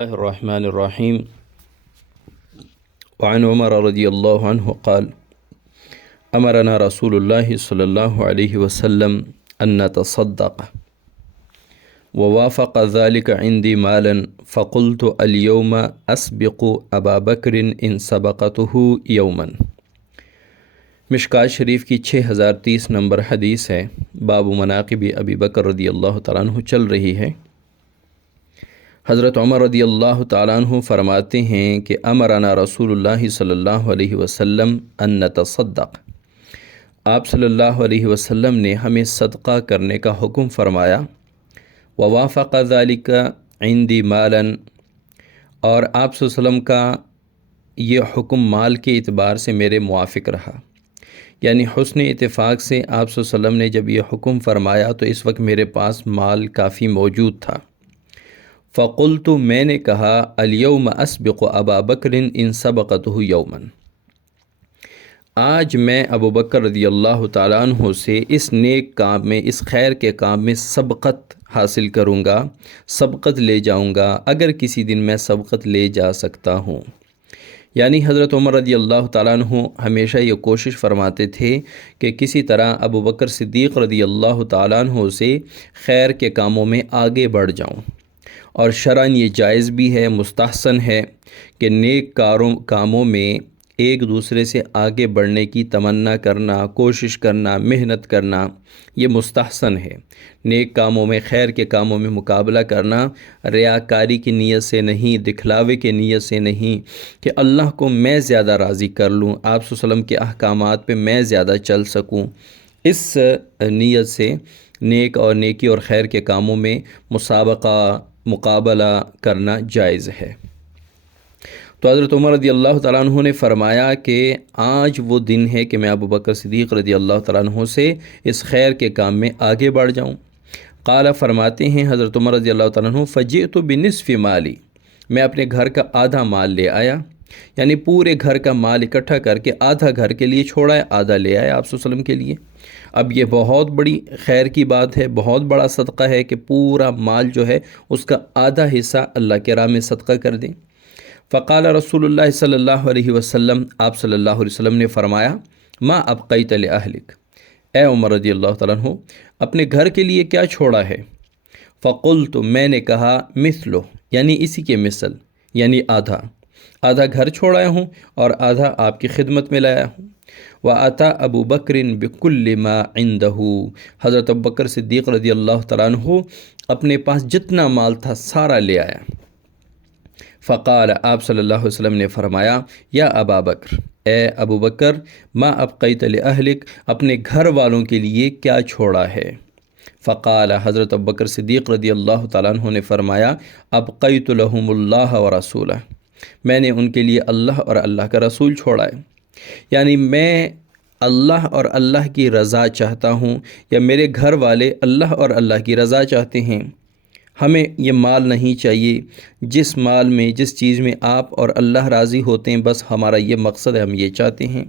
الله الرحمن الرحيم. وعن عمر رضي الله عنه قال أمرنا رسول الله صلى الله عليه وسلم أن نتصدق ووافق ذلك عندي مالا فقلت اليوم أسبق أبا بكر إن سبقته يوما. مشکات شریف کی 6030 نمبر حدیث ہے. باب مناقب ابی بکر رضی اللہ تعالیٰ عنہ چل رہی ہے. حضرت عمر رضی اللہ تعالیٰ عنہ فرماتے ہیں کہ امرنا رسول اللہ صلی اللہ علیہ وسلم ان نتصدق، آپ صلی اللہ علیہ وسلم نے ہمیں صدقہ کرنے کا حکم فرمایا. ووافق ذلك عندی مالا، اور آپ صلی اللہ علیہ وسلم کا یہ حکم مال کے اعتبار سے میرے موافق رہا. یعنی حسن اتفاق سے آپ صلی اللہ علیہ وسلم نے جب یہ حکم فرمایا تو اس وقت میرے پاس مال کافی موجود تھا. فقلت، میں نے کہا، الیوم اسبق ابا بکر ان سبقته یوما، آج میں ابو بکر رضی اللہ تعالیٰ عنہ سے اس نیک کام میں، اس خیر کے کام میں سبقت حاصل کروں گا، سبقت لے جاؤں گا، اگر کسی دن میں سبقت لے جا سکتا ہوں. یعنی حضرت عمر رضی اللہ تعالیٰ عنہ ہمیشہ یہ کوشش فرماتے تھے کہ کسی طرح ابو بکر صدیق رضی اللہ تعالیٰ عنہ سے خیر کے کاموں میں آگے بڑھ جاؤں. اور شرعاً یہ جائز بھی ہے، مستحسن ہے کہ نیک کاموں میں ایک دوسرے سے آگے بڑھنے کی تمنا کرنا، کوشش کرنا، محنت کرنا، یہ مستحسن ہے. نیک کاموں میں، خیر کے کاموں میں مقابلہ کرنا ریاکاری کی نیت سے نہیں، دکھلاوے کی نیت سے نہیں کہ اللہ کو میں زیادہ راضی کر لوں، آپ صلی اللہ علیہ وسلم کے احکامات پہ میں زیادہ چل سکوں. اس نیت سے نیک اور نیکی اور خیر کے کاموں میں مقابلہ کرنا جائز ہے. تو حضرت عمر رضی اللہ تعالیٰ عنہ نے فرمایا کہ آج وہ دن ہے کہ میں ابو بکر صدیق رضی اللہ تعالیٰ عنہ سے اس خیر کے کام میں آگے بڑھ جاؤں. قال، فرماتے ہیں حضرت عمر رضی اللہ تعالیٰ عنہ، فجئت بنصف مالی، میں اپنے گھر کا آدھا مال لے آیا. یعنی پورے گھر کا مال اکٹھا کر کے آدھا گھر کے لیے چھوڑا ہے، آدھا لے آیا آپ صلی اللہ علیہ وسلم کے لیے. اب یہ بہت بڑی خیر کی بات ہے، بہت بڑا صدقہ ہے کہ پورا مال جو ہے اس کا آدھا حصہ اللہ کے راہ میں صدقہ کر دیں. فقال رسول اللہ صلی اللہ علیہ وسلم، آپ صلی اللہ علیہ وسلم نے فرمایا، ما ابقیت لأہلک، اے عمر رضی اللہ تعالیٰ عنہ، اپنے گھر کے لیے کیا چھوڑا ہے؟ فقلت، میں نے کہا، مثلو، یعنی اسی کے مثل، یعنی آدھا گھر چھوڑایا ہوں اور آدھا آپ کی خدمت میں لایا ہوں. وَأَتَى أَبُو بَكْرٍ بِكُلِّ مَا عِنْدَهُ، حضرت ابو بکر صدیق رضی اللہ تعالیٰ عنہ اپنے پاس جتنا مال تھا سارا لے آیا. فقال، آپ صلی اللہ علیہ وسلم نے فرمایا، یا ابا بکر، اے ابو بکر، ما ابقیت لأہلک، اپنے گھر والوں کے لیے کیا چھوڑا ہے؟ فقال، حضرت ابو بکر صدیق رضی اللہ تعالیٰ عنہ نے فرمایا، ابقیت لہم اللہ ورسولہ، میں نے ان کے لیے اللہ اور اللہ کا رسول چھوڑا ہے. یعنی میں اللہ اور اللہ کی رضا چاہتا ہوں، یا میرے گھر والے اللہ اور اللہ کی رضا چاہتے ہیں. ہمیں یہ مال نہیں چاہیے، جس مال میں، جس چیز میں آپ اور اللہ راضی ہوتے ہیں، بس ہمارا یہ مقصد ہے، ہم یہ چاہتے ہیں.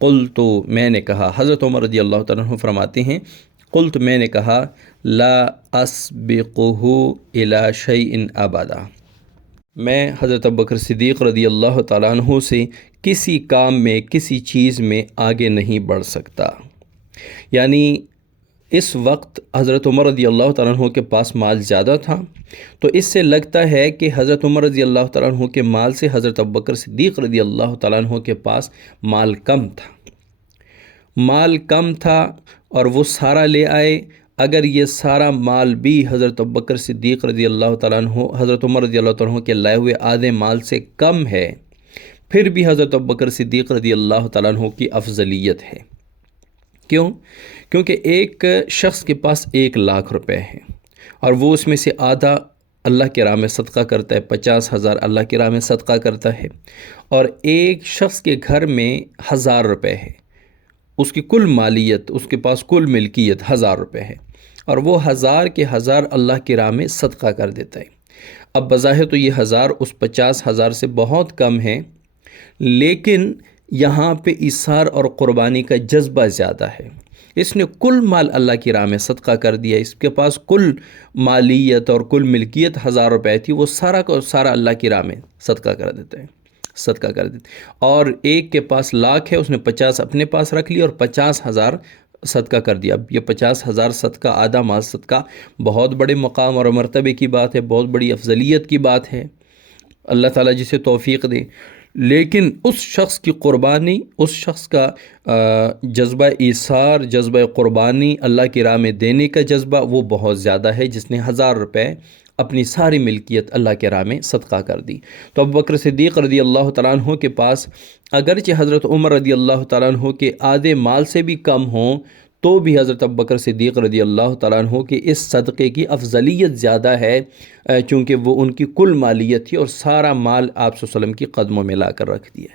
قلت، میں نے کہا، حضرت عمر رضی اللہ تعالیٰ عنہ فرماتے ہیں، قلت، میں نے کہا، لا اسبقہ الی شیء ابدا، میں حضرت ابوبکر صدیق رضی اللہ تعالیٰ عنہ سے کسی کام میں، کسی چیز میں آگے نہیں بڑھ سکتا. یعنی اس وقت حضرت عمر رضی اللہ تعالیٰ عنہ کے پاس مال زیادہ تھا، تو اس سے لگتا ہے کہ حضرت عمر رضی اللہ تعالیٰ عنہ کے مال سے حضرت ابوبکر صدیق رضی اللہ تعالیٰ عنہ کے پاس مال کم تھا اور وہ سارا لے آئے. اگر یہ سارا مال بھی حضرت ابوبکر صدیق رضی اللہ تعالیٰ عنہ، حضرت عمر رضی اللہ تعالیٰ عنہ کے لائے ہوئے آدھے مال سے کم ہے، پھر بھی حضرت ابوبکر صدیق رضی اللہ تعالیٰ عنہ کی افضلیت ہے. کیوں؟ کیونکہ ایک شخص کے پاس 1,00,000 روپے ہیں اور وہ اس میں سے آدھا اللہ کے راہ میں صدقہ کرتا ہے، 50,000 اللہ کے راہ میں صدقہ کرتا ہے. اور ایک شخص کے گھر میں 1,000 روپے ہے، اس کی کل مالیت، اس کے پاس کل ملکیت 1,000 روپے ہے، اور وہ 1,000 کے 1,000 اللہ کی راہ میں صدقہ کر دیتا ہے. اب بظاہر تو یہ 1,000 اس 50,000 سے بہت کم ہے، لیکن یہاں پہ ایثار اور قربانی کا جذبہ زیادہ ہے. اس نے کل مال اللہ کی راہ میں صدقہ کر دیا، اس کے پاس کل مالیت اور کل ملکیت 1000 روپے تھی، وہ سارا کا سارا اللہ کی راہ میں صدقہ کر دیتے ہیں، صدقہ کر دیتے ہیں۔ اور ایک کے پاس لاکھ ہے، اس نے 50 اپنے پاس رکھ لی اور 50,000 صدقہ کر دیا۔ اب یہ 50,000 صدقہ، آدھا مال صدقہ، بہت بڑے مقام اور مرتبے کی بات ہے، بہت بڑی افضلیت کی بات ہے، اللہ تعالیٰ جسے توفیق دے۔ لیکن اس شخص کی قربانی، اس شخص کا جذبہ ایثار، جذبہ قربانی، اللہ کی راہ میں دینے کا جذبہ وہ بہت زیادہ ہے، جس نے 1000 روپے اپنی ساری ملکیت اللہ کے راہ میں صدقہ کر دی۔ تو ابوبکر صدیق رضی اللہ تعالیٰ عنہ کے پاس اگرچہ حضرت عمر رضی اللہ تعالیٰ عنہ کے آدھے مال سے بھی کم ہوں، تو بھی حضرت ابوبکر صدیق رضی اللہ تعالیٰ عنہ کے اس صدقے کی افضلیت زیادہ ہے، چونکہ وہ ان کی کل مالیت تھی اور سارا مال آپ صلی اللہ علیہ وسلم کی قدموں میں لا کر رکھ دیا۔